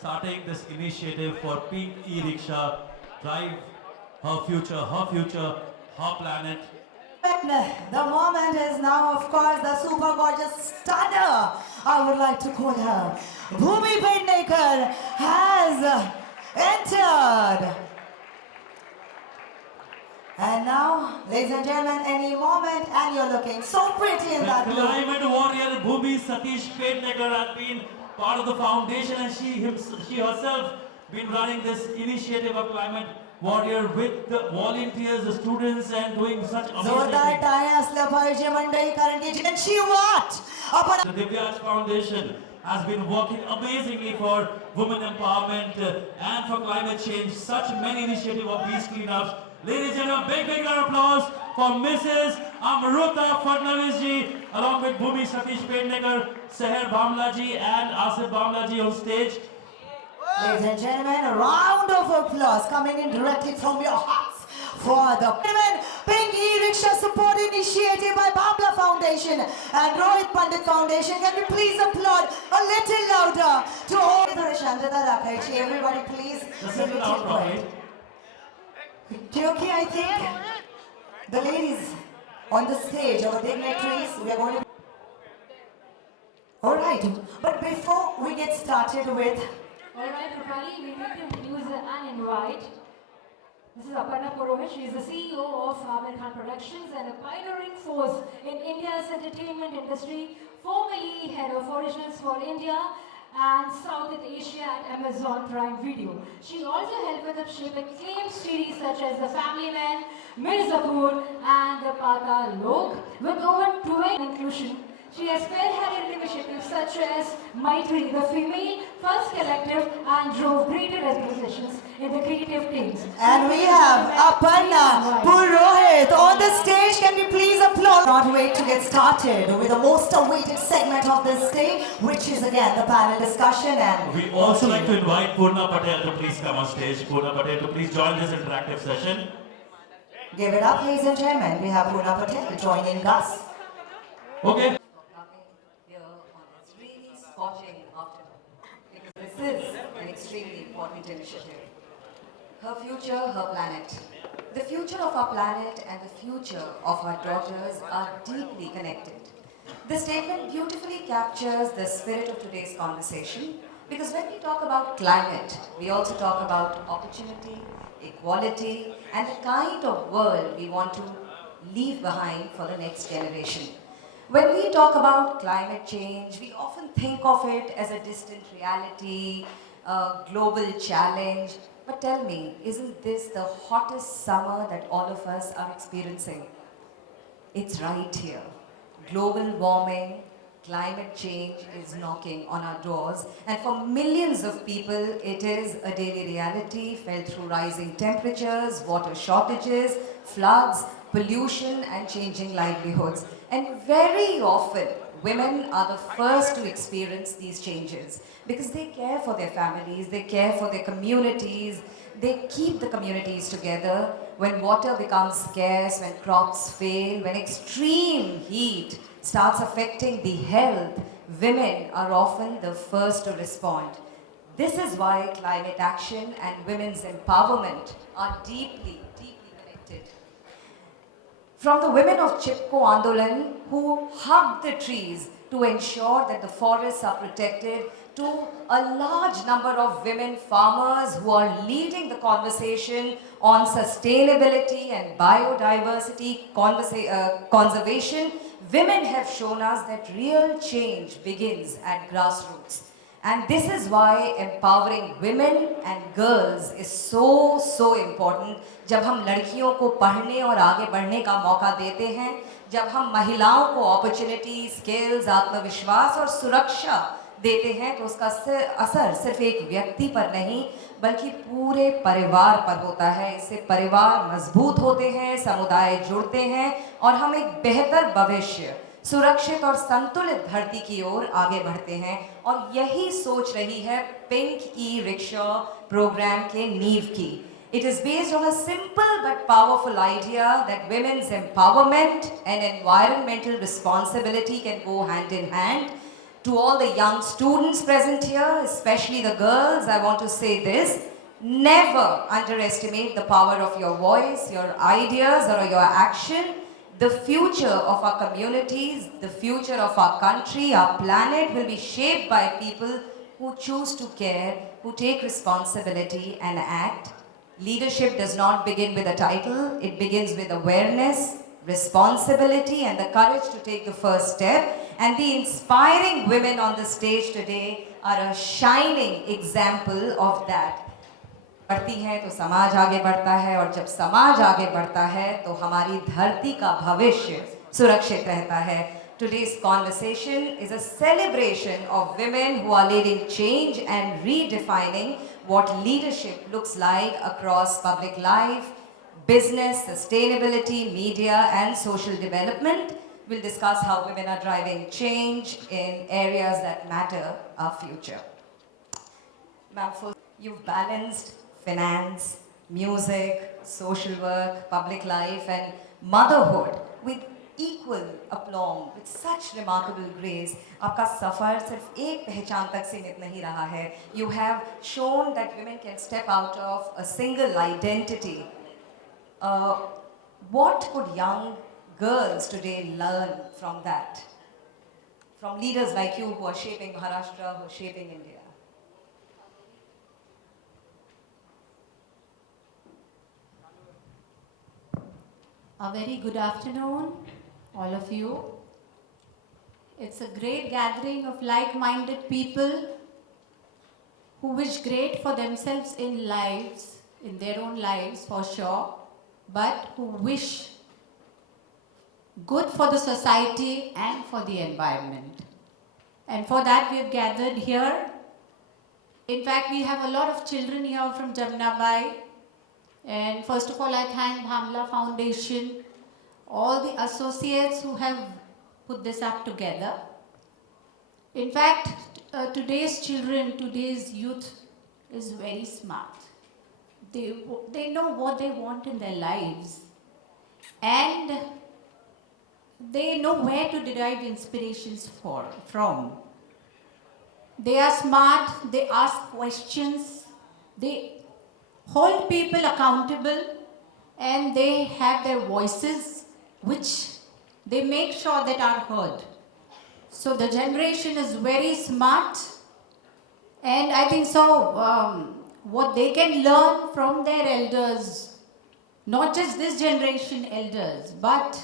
starting this initiative for Pink E-Rickshaw, drive her future, her planet. The moment is now, of course, the super gorgeous stunner. I would like to call her. Bhumi Pednekar has entered. And now, ladies and gentlemen, any moment, and you're looking so pretty in that The look. climate warrior Bhumi Pednekar has been part of the foundation, and she herself been running this initiative of climate warrior with the volunteers, the students, and doing such amazing जोरदार things. टाळ्या असल्या पाहिजे मंडळी कारण की ज्यांची वाट आपण The Divyaj Foundation has been working amazingly for women empowerment and for climate change. Such many initiatives of these cleanups. Ladies and gentlemen, big round of applause for Mrs. Amruta Fadnavis ji, along with Bhumi Pednekar, Seher Bhamla ji, and Asif Bhamla ji on stage. Ladies and gentlemen, a round of applause coming in directly from your hearts for the Pink E-Rickshaw Support Initiative by Bhamla Foundation and Rohit Pandit Foundation. Can we please applaud a little louder to all the Shantata Rakaichi? Everybody please. Just settle down, Rohit. Okay, I think the ladies on the stage, our dignitaries, we are going to... Alright, but before we get started with... Alright, Rupali, we need to introduce and invite. This is Aparna Purohit. She is the CEO of Amir Khan Productions and a pioneering force in India's entertainment industry, formerly head of Originals for India and Southeast Asia at Amazon Prime Video. She also helped with the shape acclaimed series such as The Family Man, Mirzapur and The Pata Lok. With over 20 inclusion, she has spearheaded initiatives such as Maitri, the female first collective, and drove greater representations in the creative teams. And we have Aparna Purohit on the stage. Can we please applaud? Not wait to get started with the most awaited segment of this day, which is again the panel discussion. And We also like to invite Purna Patel to please come on stage. Purna Patel to please join this interactive session. give it up, ladies and gentlemen. We have Purna Patel joining us. Okay. Here on this really scorching afternoon, because this is an extremely important initiative. Her future, her planet. The future of our planet and the future of our daughters are deeply connected. This statement beautifully captures the spirit of today's conversation, because when we talk about climate, we also talk about opportunity, equality, and the kind of world we want to leave behind for the next generation. When we talk about climate change, we often think of it as a distant reality, a global challenge. But tell me, isn't this the hottest summer that all of us are experiencing? It's right here. Global warming, climate change is knocking on our doors. And for millions of people, it is a daily reality felt through rising temperatures, water shortages, floods, pollution, and changing livelihoods. And very often, women are the first to experience these changes because they care for their families, they care for their communities, they keep the communities together. When water becomes scarce, when crops fail, when extreme heat starts affecting the health, women are often the first to respond. This is why climate action and women's empowerment are deeply, deeply connected. From the women of Chipko Andolan who hugged the trees to ensure that the forests are protected, to a large number of women farmers who are leading the conversation on sustainability and biodiversity conservation, women have shown us that real change begins at grassroots. And this is why empowering women and girls is so important. जब हम लड़कियों को पढ़ने और आगे बढ़ने का मौका देते हैं, जब हम महिलाओं को अपॉर्चुनिटी, स्किल्स, आत्मविश्वास और सुरक्षा देते हैं, तो उसका असर सिर्फ एक व्यक्ति पर नहीं बल्कि पूरे परिवार पर होता है। इससे परिवार मजबूत होते हैं, समुदाय जुड़ते हैं और हम एक बेहतर भविष्य, सुरक्षित और संतुलित धरती की ओर आगे बढ़ते हैं। और यही सोच रही है पिंक ई-रिक्शा प्रोग्राम के नींव की। It is based on a simple but powerful idea that women's empowerment and environmental responsibility can go hand in hand. To all the young students present here, especially the girls, I want to say this. Never underestimate the power of your voice, your ideas, or your action. The future of our communities, the future of our country, our planet will be shaped by people who choose to care, who take responsibility and act. Leadership does not begin with a title, it begins with awareness, responsibility, and the courage to take the first step. And the inspiring women on the stage today are a shining example of that. बढ़ती है तो समाज आगे बढ़ता है और जब समाज आगे बढ़ता है तो हमारी धरती का भविष्य सुरक्षित रहता है. Today's conversation is a celebration of women who are leading change and redefining what leadership looks like across public life, business, sustainability, media, and social development. We'll discuss how women are driving change in areas that matter our future. Ma'am, you've balanced finance, music, social work, public life, and motherhood with equal aplomb, with such remarkable grace. आपका सफर सिर्फ एक पहचान तक सीमित नहीं रहा है. You have shown that women can step out of a single identity. What could young girls today learn from that? From leaders like you who are shaping Maharashtra, who are shaping India? A very good afternoon, all of you. It's a great gathering of like-minded people who wish great for themselves in lives, in their own lives for sure, but who wish good for the society and for the environment. And for that we have gathered here. In fact, we have a lot of children here from Jamnabai. And first of all, I thank Bhamla Foundation, all the associates who have put this up together. In fact, today's children, today's youth is very smart. They know what they want in their lives. And they know where to derive inspirations from. They are smart, they ask questions, they hold people accountable, and they have their voices which they make sure that are heard. So the generation is very smart, and I think so what they can learn from their elders, not just this generation elders, but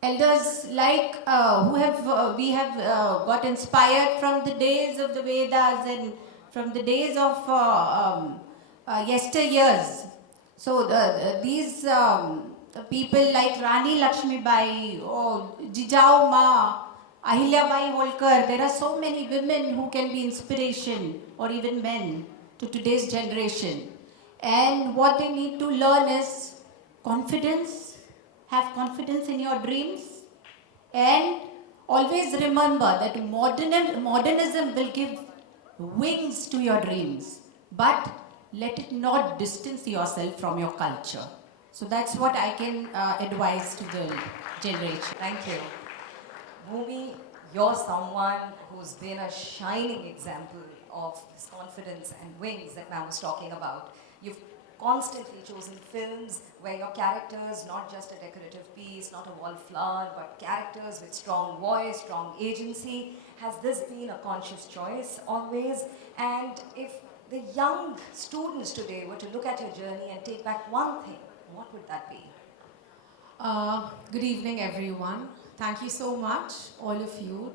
elders like we have got inspired from the days of the Vedas and from the days of yesteryears. So these people like Rani Lakshmi Bai or Jijao Ma, Ahilya Bai Holkar, there are so many women who can be inspiration, or even men, to today's generation. And what they need to learn is confidence, have confidence in your dreams, and always remember that modernism will give wings to your dreams, but let it not distance yourself from your culture. So that's what I can advise to the generation. Thank you. Bhumi, you're someone who's been a shining example of this confidence and wings that Ma'am was talking about. You've constantly chosen films where your characters, not just a decorative piece, not a wallflower, but characters with strong voice, strong agency. Has this been a conscious choice always? And if the young students today were to look at your journey and take back one thing, what would that be? Good evening, everyone. Thank you so much, all of you.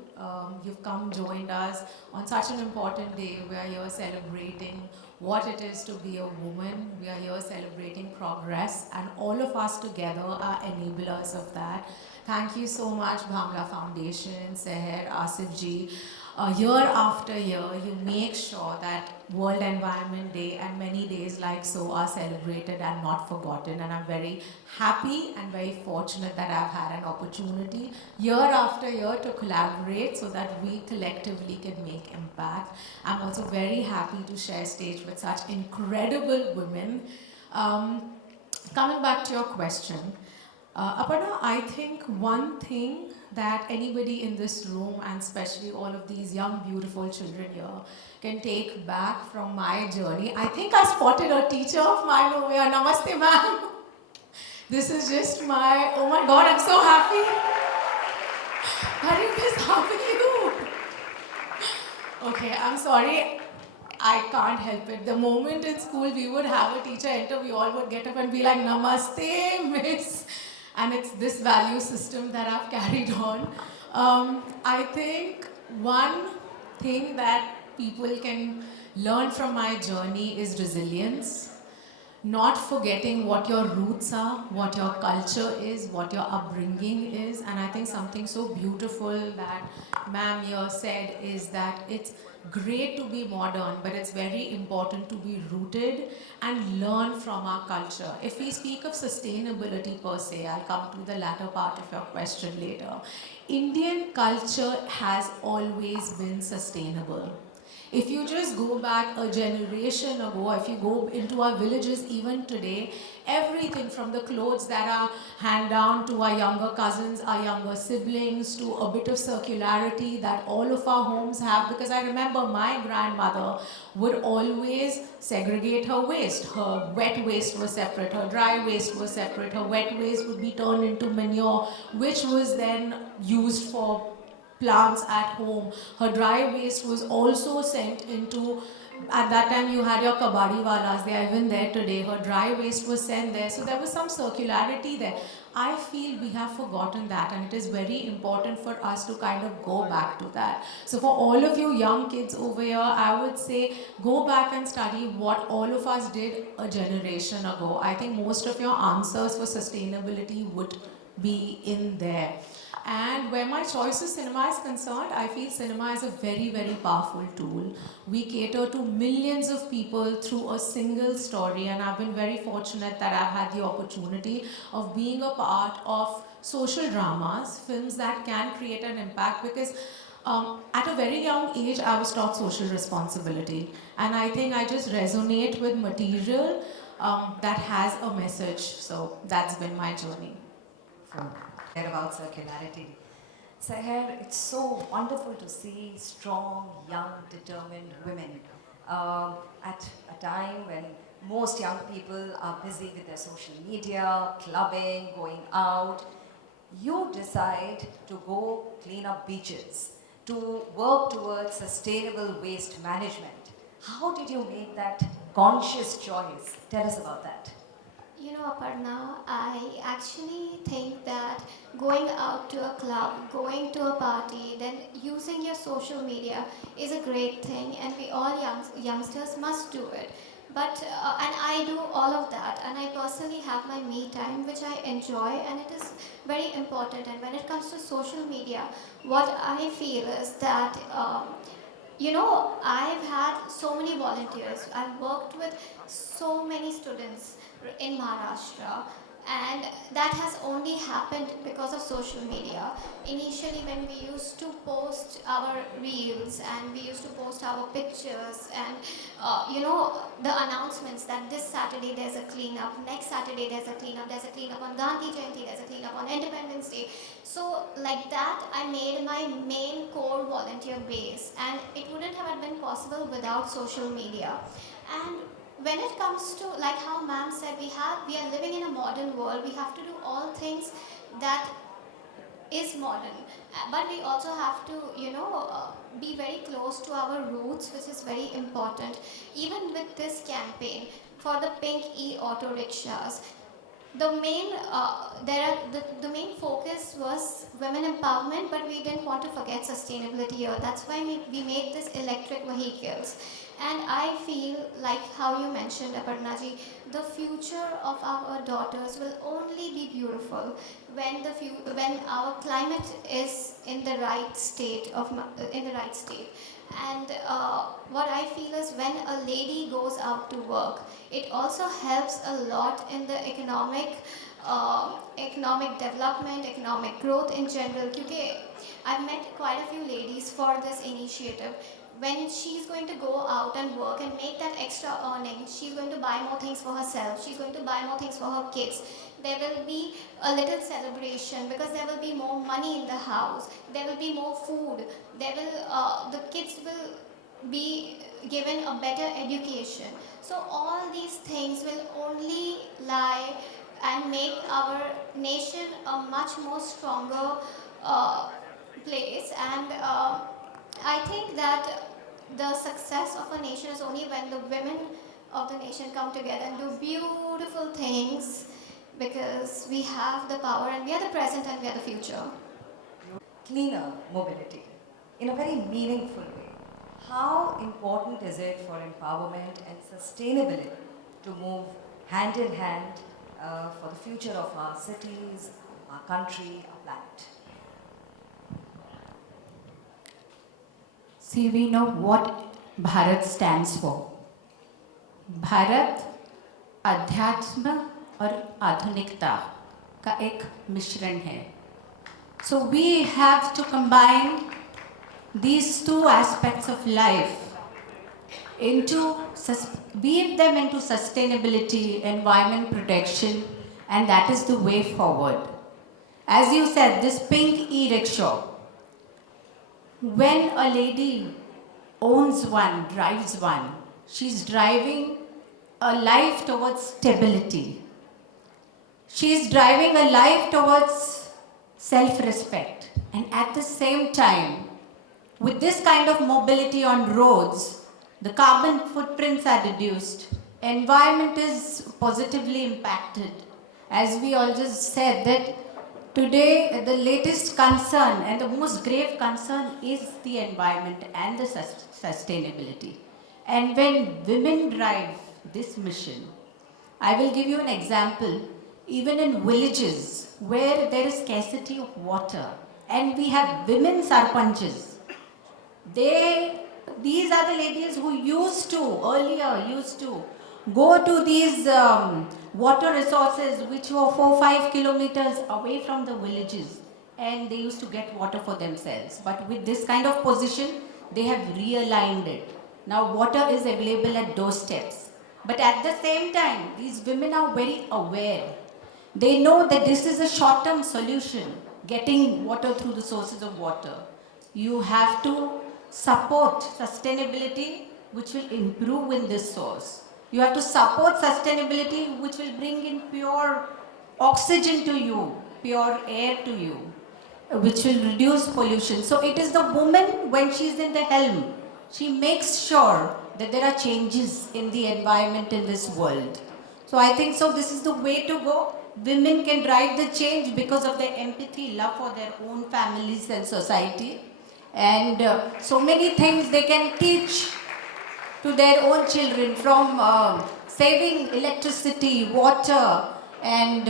You've come, joined us on such an important day. We are here celebrating what it is to be a woman. We are here celebrating progress, and all of us together are enablers of that. Thank you so much, Bhamla Foundation, Seher, Asif ji. Year after year, you make sure that World Environment Day and many days like so are celebrated and not forgotten. And I'm very happy and very fortunate that I've had an opportunity year after year to collaborate so that we collectively can make impact. I'm also very happy to share stage with such incredible women. Coming back to your question, Aparna, I think one thing that anybody in this room, and especially all of these young, beautiful children here, can take back from my journey. I think I spotted a teacher of mine over here. Namaste, ma'am. This is just my, oh my God, I'm so happy. Harry, how are you? Okay, I'm sorry. I can't help it. The moment in school we would have a teacher enter, we all would get up and be like, Namaste, miss. And it's this value system that I've carried on. I think one thing that people can learn from my journey is resilience. Not forgetting what your roots are, what your culture is, what your upbringing is. And I think something so beautiful that ma'am here said is that it's great to be modern, but it's very important to be rooted and learn from our culture. If we speak of sustainability per se, I'll come to the latter part of your question later. Indian culture has always been sustainable. If you just go back a generation ago, if you go into our villages even today, everything from the clothes that are handed down to our younger cousins, our younger siblings, to a bit of circularity that all of our homes have. Because I remember my grandmother would always segregate her waste. Her wet waste was separate, her dry waste was separate, her wet waste would be turned into manure, which was then used for plants at home. Her dry waste was also sent into, at that time you had your kabadi walas, they are even there today. Her dry waste was sent there. So there was some circularity there. I feel we have forgotten that, and it is very important for us to kind of go back to that. So for all of you young kids over here, I would say go back and study what all of us did a generation ago. I think most of your answers for sustainability would be in there. And where my choice of cinema is concerned, I feel cinema is a very, very powerful tool. We cater to millions of people through a single story, and I've been very fortunate that I've had the opportunity of being a part of social dramas, films that can create an impact, because at a very young age, I was taught social responsibility. And I think I just resonate with material that has a message. So that's been my journey. About circularity. Seher, it's so wonderful to see strong, young, determined women at a time when most young people are busy with their social media, clubbing, going out. You decide to go clean up beaches, to work towards sustainable waste management. How did you make that conscious choice? Tell us about that. You know, Aparna, I actually think that going out to a club, going to a party, then using your social media is a great thing, and we all youngsters must do it. But, and I do all of that, and I personally have my me time, which I enjoy, and it is very important. And when it comes to social media, what I feel is that you know, I've had so many volunteers. I've worked with so many students in Maharashtra, and that has only happened because of social media. Initially, when we used to post our reels and we used to post our pictures and you know, the announcements that this Saturday there's a cleanup, next Saturday there's a cleanup on Gandhi Jayanti, there's a cleanup on Independence Day. So like that, I made my main core volunteer base, and it wouldn't have been possible without social media. And when it comes to, like how ma'am said, we are living in a modern world. We have to do all things that is modern, but we also have to, you know, be very close to our roots, which is very important. Even with this campaign for the pink e-auto rickshaws, the main the main focus was women empowerment, but we didn't want to forget sustainability here. That's why we made this electric vehicles. And I feel like how you mentioned, Aparnaji, the future of our daughters will only be beautiful when our climate is in the right state And what I feel is when a lady goes out to work, it also helps a lot in the economic development, economic growth in general. Because I've met quite a few ladies for this initiative. when she's going to go out and work and make that extra earning, she's going to buy more things for herself, she's going to buy more things for her kids. There will be a little celebration because there will be more money in the house, there will be more food, the kids will be given a better education. So all these things will only lie and make our nation a much more stronger place. And I think that the success of a nation is only when the women of the nation come together and do beautiful things, because we have the power and we are the present and we are the future. Cleaner mobility in a very meaningful way. How important is it for empowerment and sustainability to move hand in hand for the future of our cities, our country, our planet? See, we know what Bharat stands for. Bharat अध्यात्म और आधुनिकता का एक मिश्रण है. So we have to combine these two aspects of life weave them into sustainability, environment protection, and that is the way forward. As you said, this pink e-rickshaw, when a lady owns one, drives one, she's driving a life towards stability. She's driving a life towards self-respect. And at the same time, with this kind of mobility on roads, the carbon footprints are reduced, environment is positively impacted. As we all just said, that today the latest concern and the most grave concern is the environment and the sustainability. And when women drive this mission, I will give you an example. Even in villages where there is scarcity of water and we have women sarpanches, these are the ladies who earlier used to go to these water resources which were 4-5 kilometers away from the villages, and they used to get water for themselves. But with this kind of position, they have realigned it. Now water is available at doorsteps. But at the same time, these women are very aware. They know that this is a short-term solution, getting water through the sources of water. You have to support sustainability, which will improve in this source. You have to support sustainability, which will bring in pure oxygen to you, pure air to you, which will reduce pollution. So it is the woman, when she is in the helm, she makes sure that there are changes in the environment in this world. So I think this is the way to go. Women can drive the change because of their empathy, love for their own families and society. And so many things they can teach to their own children, from saving electricity, water, and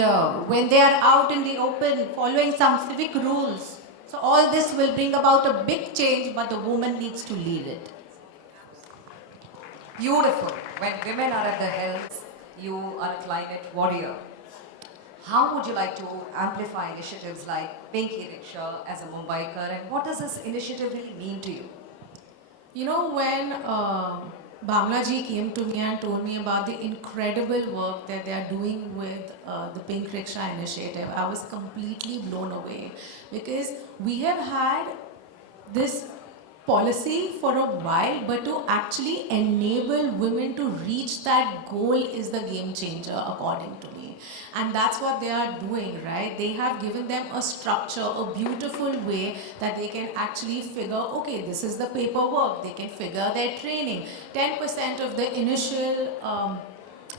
when they are out in the open, following some civic rules. So all this will bring about a big change, but the woman needs to lead it. Beautiful. When women are at the helm, you are a climate warrior. How would you like to amplify initiatives like Pink E-Rickshaw as a Mumbaiker, and what does this initiative really mean to you? You know, when Bhamla ji came to me and told me about the incredible work that they are doing with the Pink Rickshaw initiative, I was completely blown away, because we have had this policy for a while, but to actually enable women to reach that goal is the game changer, according to me. And that's what they are doing, right? They have given them a structure, a beautiful way that they can actually figure, okay, this is the paperwork. They can figure their training. 10% of the initial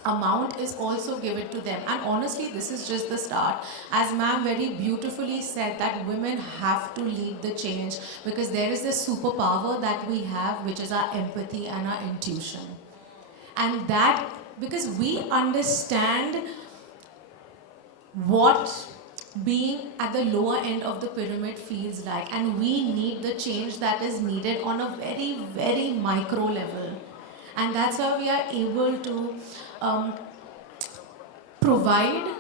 amount is also given to them. And honestly, this is just the start. As ma'am very beautifully said, that women have to lead the change, because there is this superpower that we have, which is our empathy and our intuition. And that, because we understand what being at the lower end of the pyramid feels like, and we need the change that is needed on a very, very micro level. And that's why we are able to provide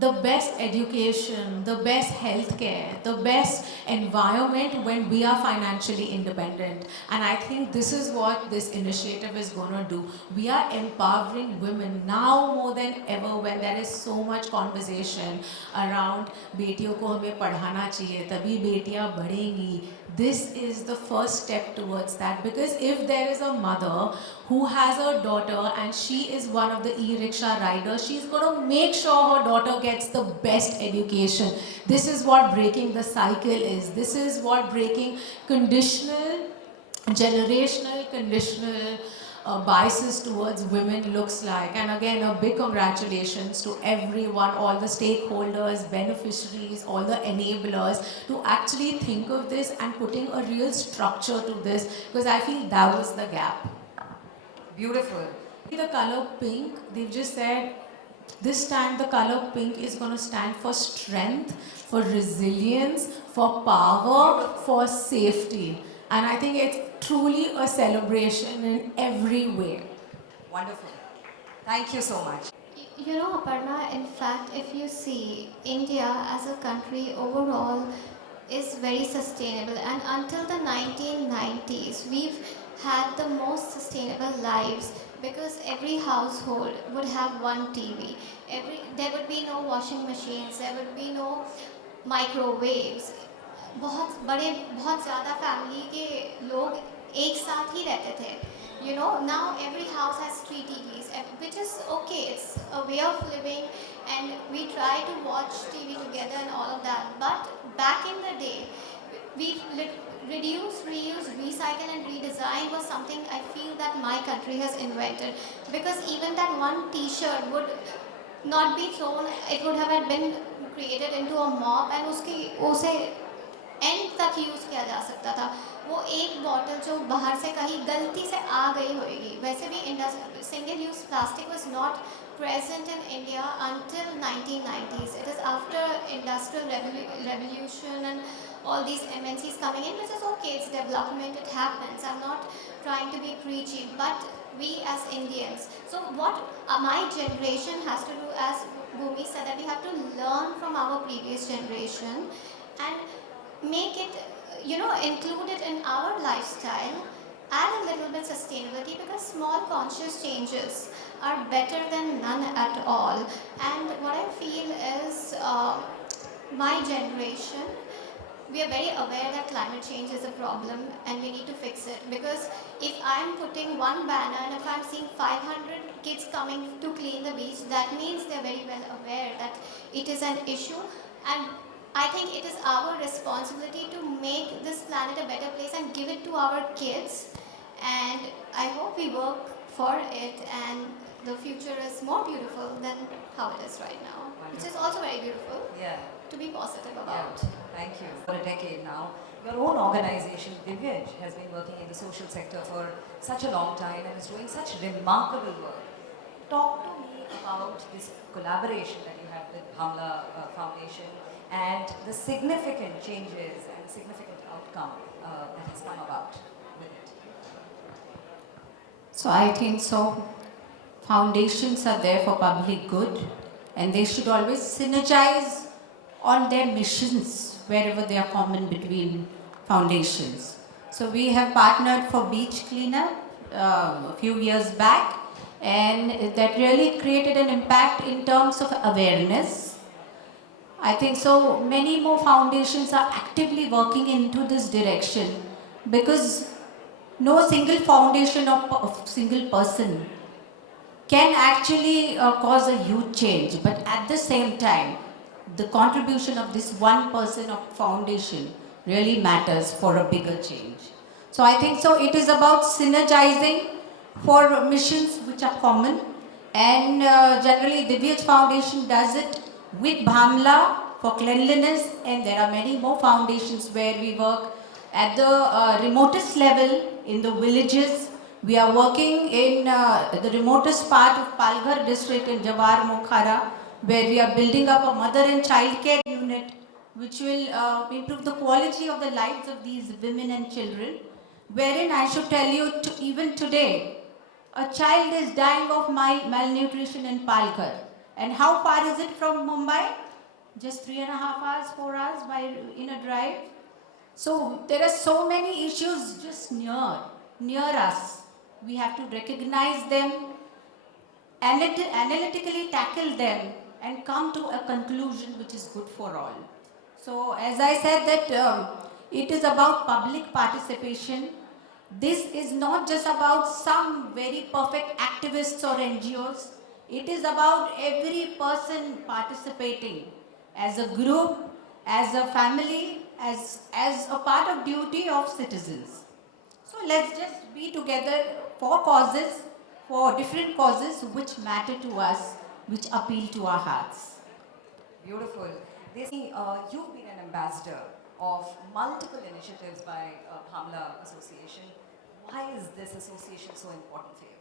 the best education, the best healthcare, the best environment when we are financially independent. And I think this is what this initiative is going to do. We are empowering women now more than ever, when there is so much conversation around बेटियों को हमें पढ़ाना चाहिए, तभी बेटियां बढ़ेंगी. This is the first step towards that, because if there is a mother who has a daughter and she is one of the e-rickshaw riders, she's going to make sure her daughter gets the best education. This is what breaking the cycle is. This is what breaking generational conditional biases towards women looks like. And again, a big congratulations to everyone, all the stakeholders, beneficiaries, all the enablers, to actually think of this and putting a real structure to this, because I feel that was the gap. Beautiful. The color pink, they've just said this time the color pink is going to stand for strength, for resilience, for power, for safety. And I think it's truly a celebration in every way. Wonderful. Thank you so much. You know, Aparna, in fact, if you see, India as a country overall is very sustainable, and until the 1990s, we've had the most sustainable lives, because every household would have one TV. There would be no washing machines, there would be no microwaves. बहुत ज़्यादा family के लोग एक साथ ही रहते थे. You know, now every house has 3 TVs, which is okay. It's a way of living, and we try to watch TV together and all of that. But back in the day, we reduce, reuse, recycle and redesign was something I feel that my country has invented. Because even that one T-shirt would not be thrown, it would have been created into a mop, and उसे and तक use किया जा सकता था. वो एक bottle जो बाहर से कहीं गलती से आ गई होगी, वैसे भी single use plastic was not present in India until 1990s. It is after industrial revolution and all these MNCs coming in, which is okay, it's development, it happens. I'm not trying to be preachy, but we as Indians, so what my generation has to do, as Bhumi said, that we have to learn from our previous generation and make it, include it in our lifestyle, add a little bit sustainability, because small conscious changes are better than none at all. And what I feel is, my generation, we are very aware that climate change is a problem and we need to fix it. Because if I'm putting one banner and if I'm seeing 500 kids coming to clean the beach, that means they're very well aware that it is an issue. And I think it is our responsibility to make this planet a better place and give it to our kids. And I hope we work for it, and the future is more beautiful than how it is right now, which is also very beautiful. Yeah. To be positive about. Yeah. Thank you. For a decade now, your own organization, Divyaj, has been working in the social sector for such a long time and is doing such remarkable work. Talk to me about this collaboration that you have with Bhamla Foundation and the significant changes and significant outcome that has come about with it. So I think so. Foundations are there for public good, and they should always synergize on their missions wherever they are common between foundations. So we have partnered for beach cleanup a few years back, and that really created an impact in terms of awareness. I think so many more foundations are actively working into this direction, because no single foundation of single person can actually cause a huge change, but at the same time, the contribution of this one person of foundation really matters for a bigger change. So I think so it is about synergizing for missions which are common, and generally Divyaj Foundation does it with Bhamla for cleanliness, and there are many more foundations where we work at the remotest level in the villages. We are working in the remotest part of Palghar district in Jawar Mokhara, where we are building up a mother and child care unit which will improve the quality of the lives of these women and children, wherein I should tell you, even today, a child is dying of malnutrition in Palghar. And how far is it from Mumbai? Just 3.5 hours, 4 hours in a drive. So there are so many issues just near us. We have to recognize them, analytically tackle them, and come to a conclusion which is good for all. So as I said that it is about public participation. This is not just about some very perfect activists or NGOs. It is about every person participating as a group, as a family, as a part of duty of citizens. So let's just be together for causes, for different causes which matter to us, which appeal to our hearts. Beautiful. You've been an ambassador of multiple initiatives by Bhamla Association. Why is this association so important for you?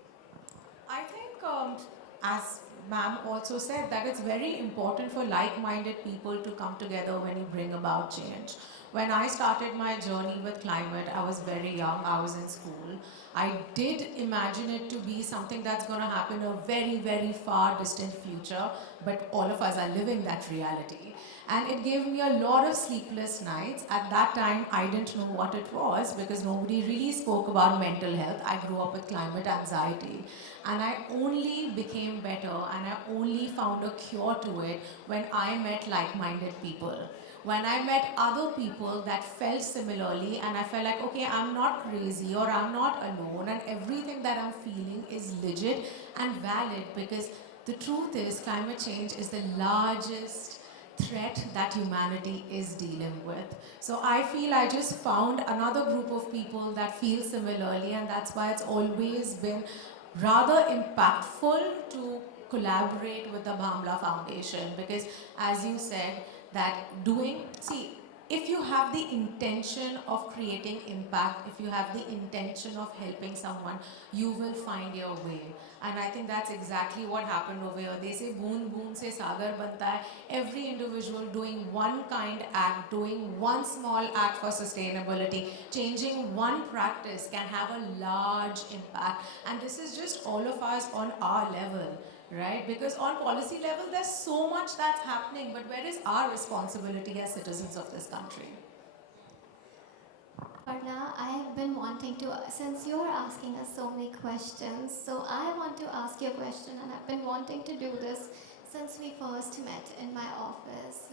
I think, as ma'am also said, that it's very important for like-minded people to come together when you bring about change. When I started my journey with climate, I was very young, I was in school. I did imagine it to be something that's going to happen in a very, very far distant future, but all of us are living that reality. And it gave me a lot of sleepless nights. At that time, I didn't know what it was because nobody really spoke about mental health. I grew up with climate anxiety. And I only became better and I only found a cure to it when I met like-minded people. When I met other people that felt similarly and I felt like, okay, I'm not crazy or I'm not alone and everything that I'm feeling is legit and valid, because the truth is climate change is the largest threat that humanity is dealing with. So I feel I just found another group of people that feel similarly, and that's why it's always been rather impactful to collaborate with the Bhamla Foundation, because as you said, that if you have the intention of creating impact, if you have the intention of helping someone, you will find your way. And I think that's exactly what happened over here. They say, boon boon se sagar banta hai. Every individual doing one kind act, doing one small act for sustainability, changing one practice can have a large impact. And this is just all of us on our level. Right? Because on policy level, there's so much that's happening, but where is our responsibility as citizens of this country? Parna, I have been wanting to, since you're asking us so many questions, so I want to ask you a question, and I've been wanting to do this since we first met in my office,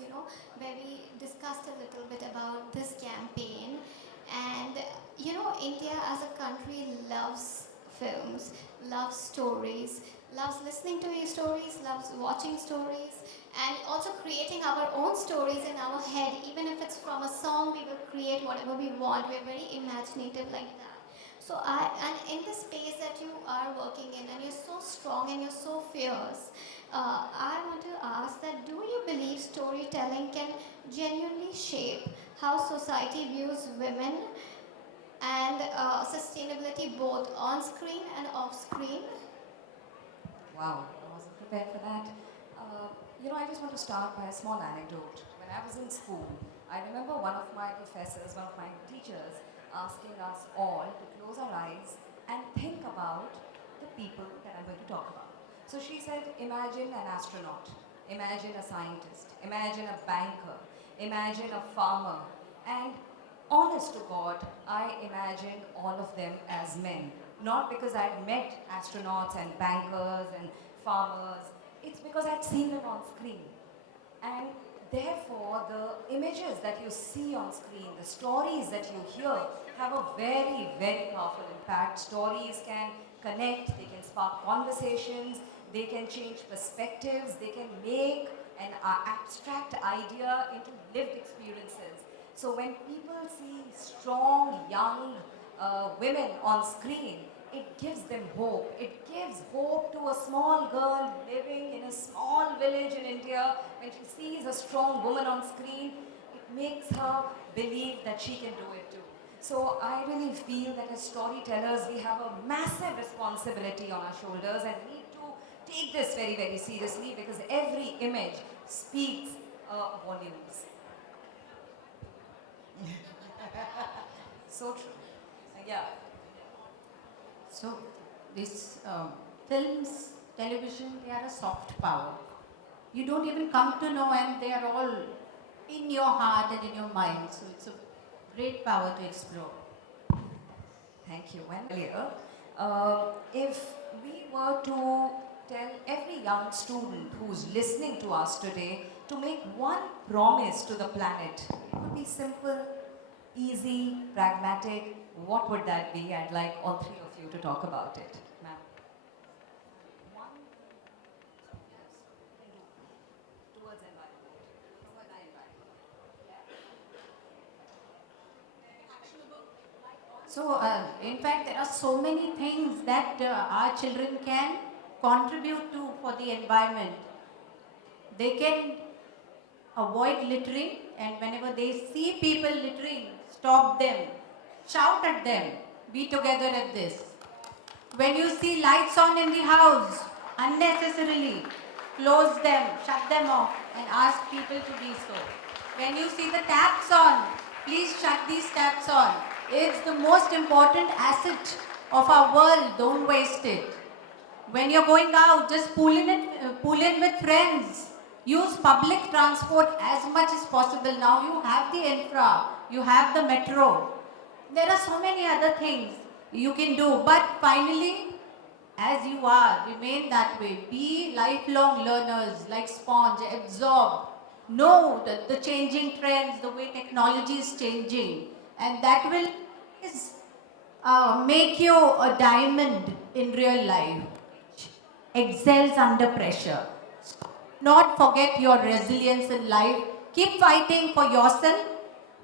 where we discussed a little bit about this campaign. And, India as a country loves films, loves stories, loves listening to your stories, loves watching stories, and also creating our own stories in our head. Even if it's from a song, we will create whatever we want. We're very imaginative like that. So and in the space that you are working in, and you're so strong and you're so fierce, I want to ask that, do you believe storytelling can genuinely shape how society views women and sustainability both on screen and off screen? Wow, I wasn't prepared for that. I just want to start by a small anecdote. When I was in school, I remember one of my professors, one of my teachers, asking us all to close our eyes and think about the people that I'm going to talk about. So she said, imagine an astronaut, imagine a scientist, imagine a banker, imagine a farmer, and honest to God, I imagined all of them as men. Not because I'd met astronauts and bankers and farmers, it's because I'd seen them on screen. And therefore, the images that you see on screen, the stories that you hear, have a very, very powerful impact. Stories can connect, they can spark conversations, they can change perspectives, they can make an abstract idea into lived experiences. So when people see strong, young women on screen, it gives them hope. It gives hope to a small girl living in a small village in India. When she sees a strong woman on screen, it makes her believe that she can do it too. So I really feel that as storytellers, we have a massive responsibility on our shoulders and need to take this very, very seriously, because every image speaks volumes. So true. Yeah. So these films, television, they are a soft power. you don't even come to know, and they are all in your heart and in your mind. So it's a great power to explore. Thank you. And earlier, if we were to tell every young student who's listening to us today to make one promise to the planet, it would be simple, easy, pragmatic. What would that be? I'd like all three of you to talk about it. Ma'am. One, towards environment. Towards the environment. So, in fact, there are so many things that our children can contribute to for the environment. They can avoid littering, and whenever they see people littering, stop them, shout at them, be together at this. When you see lights on in the house, unnecessarily, close them, shut them off, and ask people to be so. When you see the taps on, please shut these taps on. It's the most important asset of our world. Don't waste it. When you're going out, just pull in with friends. Use public transport as much as possible. Now you have the infra, you have the metro. There are so many other things you can do. But finally, as you are, remain that way. Be lifelong learners, like sponge, absorb. Know the changing trends, the way technology is changing. And that will make you a diamond in real life. Excels under pressure. Not forget your resilience in life. Keep fighting for yourself,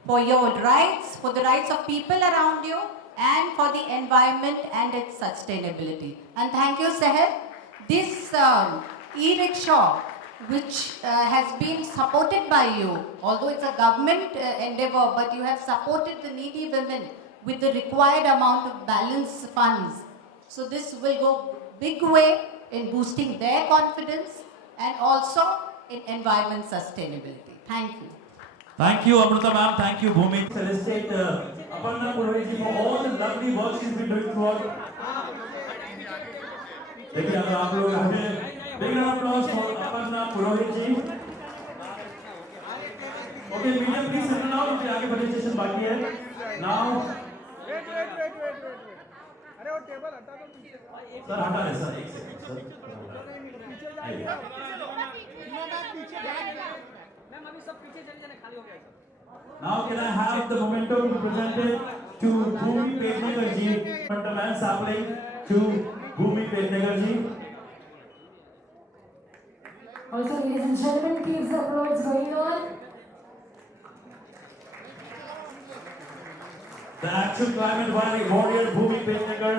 for your rights, for the rights of people around you, and for the environment and its sustainability. And thank you, Seher. This E-Rickshaw, which has been supported by you, although it's a government endeavor, but you have supported the needy women with the required amount of balance funds. So this will go big way in boosting their confidence and also in environment sustainability. Thank you. Thank you, Amruta ma'am. Thank you, Bhumi. Felicitate Aparna Purohit for all the lovely work she's been doing throughout. देखिए अगर आप लोग हमें big round of applause for Aparna Purohit ji. Okay, media please settle down. उनके आगे बड़ी session बाकी है. Now. अरे वो टेबल हटा दो. सर हटा दे सर, एक second sir. Now can I have the momentum presented to Bhumi Pednekar ji, momentum and sapling to Bhumi Pednekar ji. Also, ladies and gentlemen, keep the applause going on. The actual climate warrior Bhumi Pednekar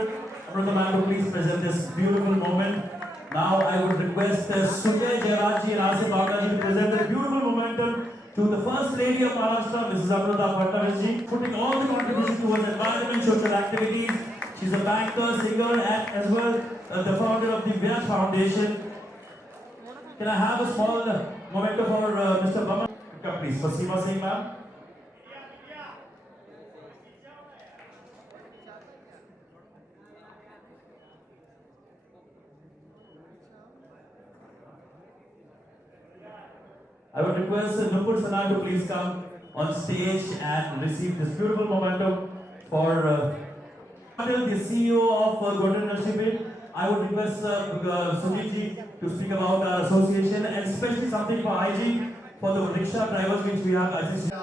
Amruta ma'am to please present this beautiful moment. Now I would request Sujay Jairaj ji and Asif Bhavna ji to present the beautiful momentum to the First Lady of Maharashtra, Mrs. Amruta Fadnavis ji, putting all the contributions towards environment, social activities. She's a banker, singer, and as well the founder of the Vyas Foundation. Can I have a small memento for Mr. Bhumi? Please, for Seema Singh ma'am. I would request Nupur Sana to please come on stage and receive this beautiful momentum for the CEO of Golden Industry. I would request Sujit ji to speak about our association and especially something for IG for the rickshaw drivers which we have assisted. To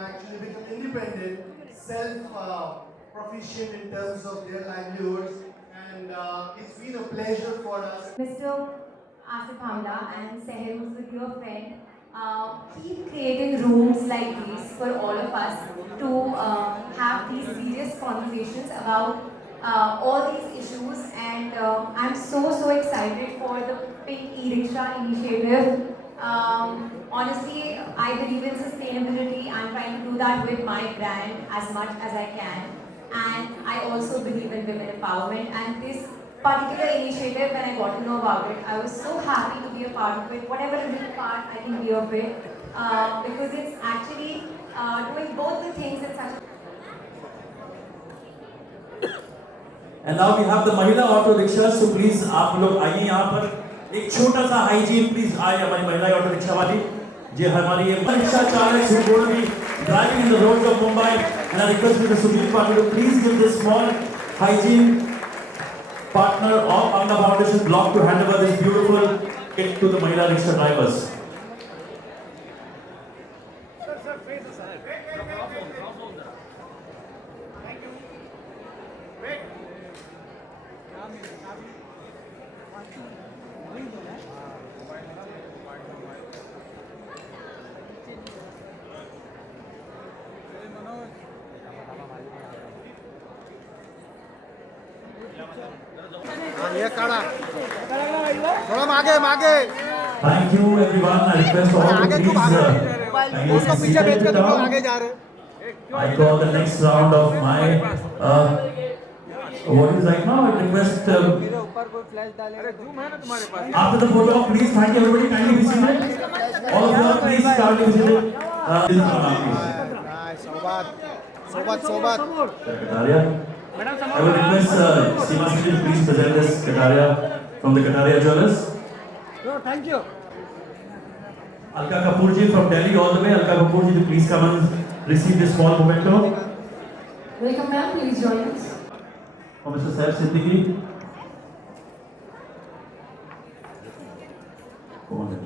actually become independent, self-proficient in terms of their livelihoods, and it's been a pleasure for us. Mr. Asif Bhavna and Seher, who's a dear friend, keep creating rooms like these for all of us to have these serious conversations about all these issues. And I'm so excited for the Pink E-Rickshaw initiative. Honestly, I believe in sustainability. I'm trying to do that with my brand as much as I can. And I also believe in women empowerment. And this particular initiative, when I got to know about it, I was so happy to be a part of it, whatever little part I can be of it, because it's actually doing both the things in such a... And now we have the Mahila auto rickshaws, so please आप लोग आइए यहाँ पर एक छोटा सा hygiene please आए हमारी महिला ऑटो रिक्शा वाली जे हमारी ये रिक्शा चालक who will be driving in the roads of Mumbai, and I request Mr. Sudhir Patil to please give this small hygiene partner of Amna Foundation block to hand over this beautiful kit to the Mahila rickshaw drivers. ये काढ़ा थोड़ा मागे मागे Thank you everyone. I request all to आगे क्यों भाग रहे please हो? उसको पीछे भेज के तुम लोग आगे जा रहे हो I call the next round of my what is right now. I request मेरे ऊपर कोई फ्लैश डालेगा जूम है ना तुम्हारे पास after the photo, please thank everybody. Kindly be seated. All of you are please kindly be seated. This is the please. सोबत Kataria. I will request Seema Singh to please present this Kataria from the Kataria Jewelers. Thank you Alka Kapoor ji from Delhi all the way. Alka Kapoor ji to please come and receive this small memento. Welcome, ma'am. Please join us. For Mr. Saif Siddiqui. Go on.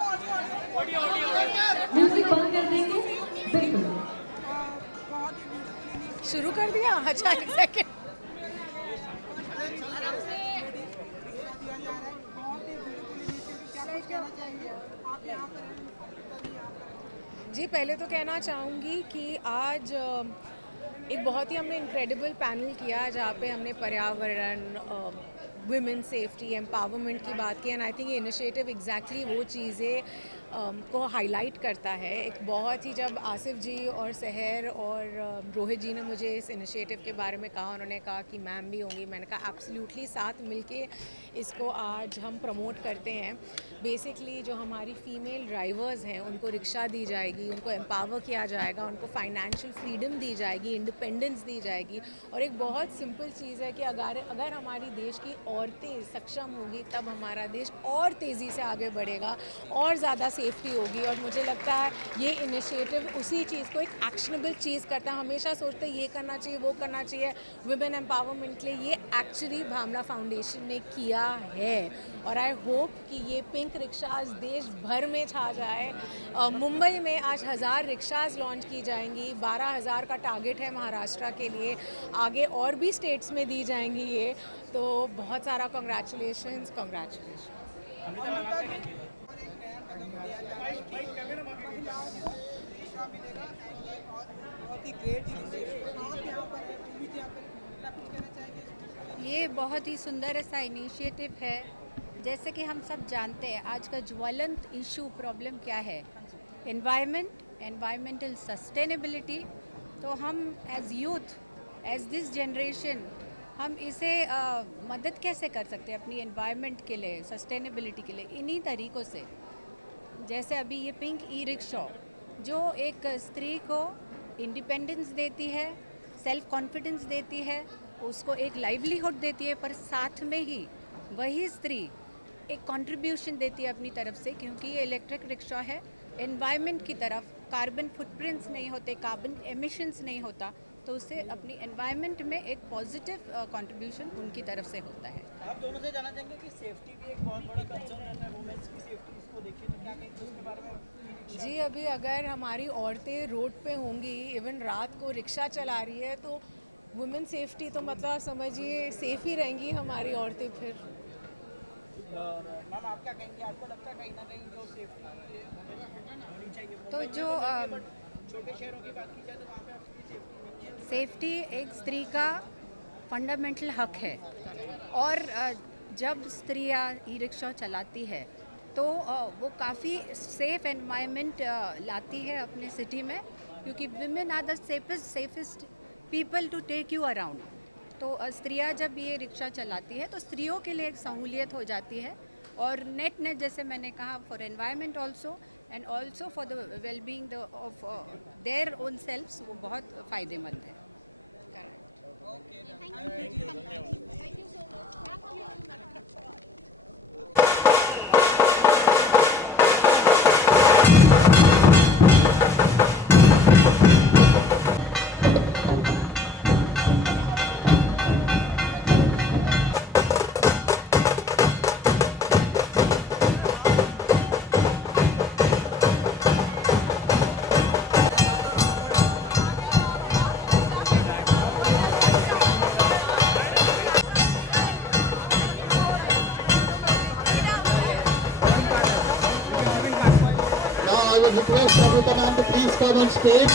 request Amruta ma'am to please come on stage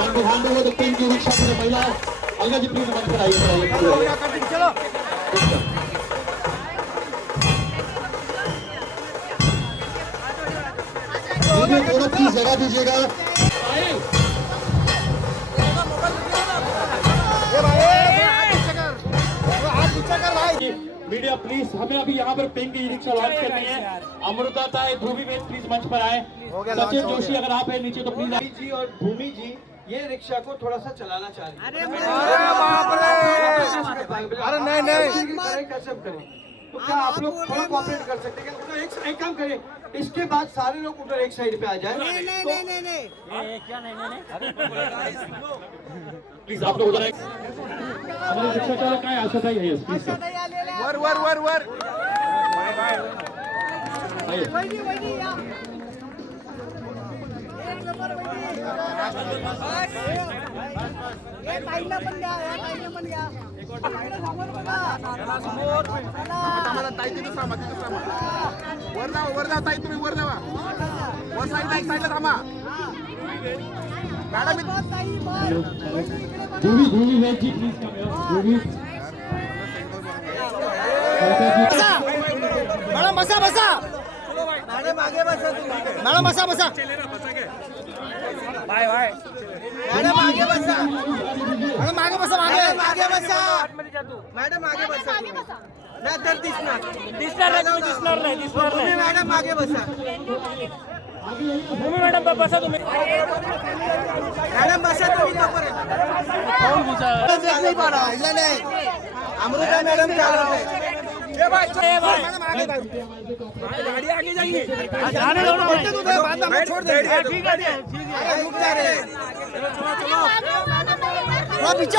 and we hand over the pink E-Rickshaw to the Mahila. Alga ji please मंच पर आइए चलो थोड़ा please जगह दीजिएगा। Media please, हमें अभी यहाँ पर पिंक ई-रिक्शा लॉन्च करनी है। अमृता ताई, भूमि वेद प्लीज मंच पर आए। सचिन जोशी अगर आप है नीचे तो प्लीज। जी और भूमि जी ये रिक्शा को थोड़ा सा चलाना चाह रही है। अरे नहीं कैसे करें, तो क्या आप लोग थोड़ा कोऑपरेट कर सकते हैं? उधर एक काम करें, इसके बाद सारे लोग उधर एक साइड पे आ जाए। नहीं क्या प्लीज आप लोग उधर हमारे रिक्शा चालक कहाँ है? आशा ताई है प्लीज। वर वर जा ताई, तुम्ही वर जावा, वर साईडला थांबा madam. Bhumi Ved ji please come here. भूमि मॅडम बसा मॅडम आगे बसा, मॅडम बसा बाय मॅडम आगे बसा, मॅडम आगे बसा, मॅडम आगे बसा नाही तर दिसणार नाही मॅडम आगे बसा, भूमी मॅडम बसा तुम्ही, मॅडम बसा तुम्ही नाही अमृता मॅडम गाड़ी आगे जाइए, छोड़ दे, ठीक है थोड़ा पीछे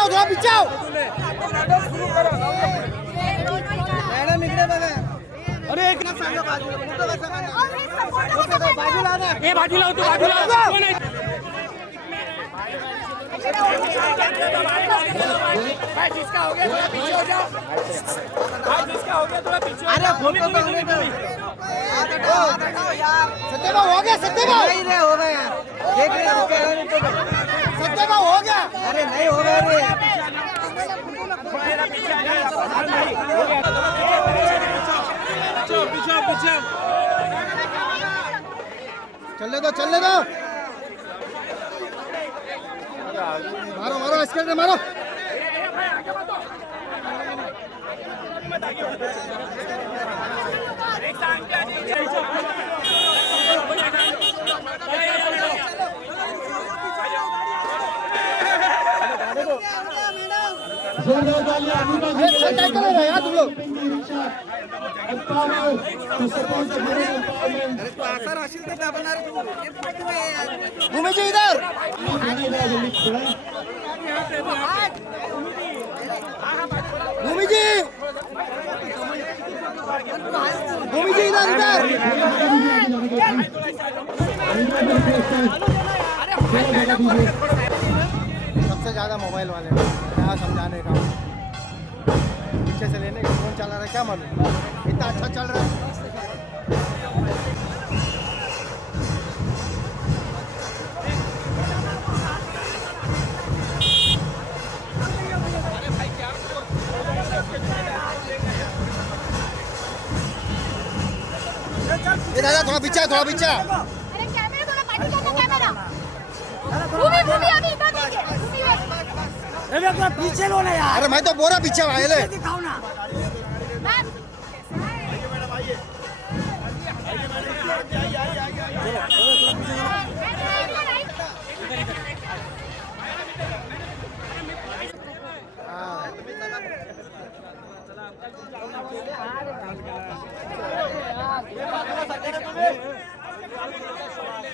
मॅडम इकडे बघा। अरे एक ना सांगा बाजूला जिसका हो गया थोड़ा पीछे हो जाओ, जिसका हो गया थोड़ा पीछे। अरे फोटो तो होने दो यार, सत्यमा हो गया, सत्यमा नहीं रे हो गया यार, देख रहे हो सत्यमा हो गया, अरे नहीं हो गया रे, पीछे चलने दो मारो इसके मारो। जोरदार तालियां अमृता जी के लिए यार तुम लोग। भूमि जी इधर, भूमि जी इधर सबसे ज्यादा मोबाइल वाले क्या समझाने का, पीछे से लेने का, फोन चला रहा है क्या मालूम, इतना अच्छा चल रहा है। दादा थोड़ा पीछे अरे कैमरा थोड़ा पानी करना, कैमरा भूमि अभी इधर देखिए, अरे पीछे लो ना यार, अरे मैं तो बोरा पीछे आए दिखाओ ना।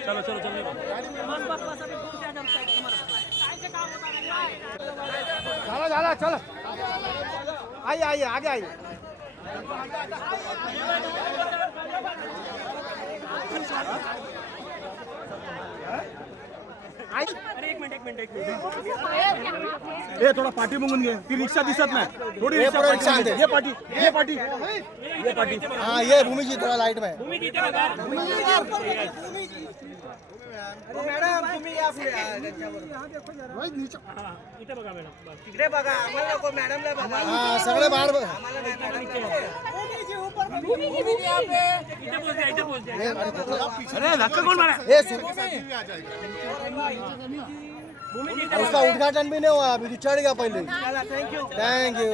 चलो चलने को चलो आइए आगे आइए। हे थोडा पाठी बघून घे, ती रिक्षा दिसत नाही, थोडी रिक्षा ये पाठी हाँ ये भूमि जी थोड़ा लाइट में मॅडम तुम्ही या पुढे तिकडे बघा आम्हाला नको मॅडमला बघा हां सगळे बाहेर बघा अरे धक्का कौन मारा? उसका उद्घाटन भी नहीं हुआ अभी चढ़ गया पहले थैंक यू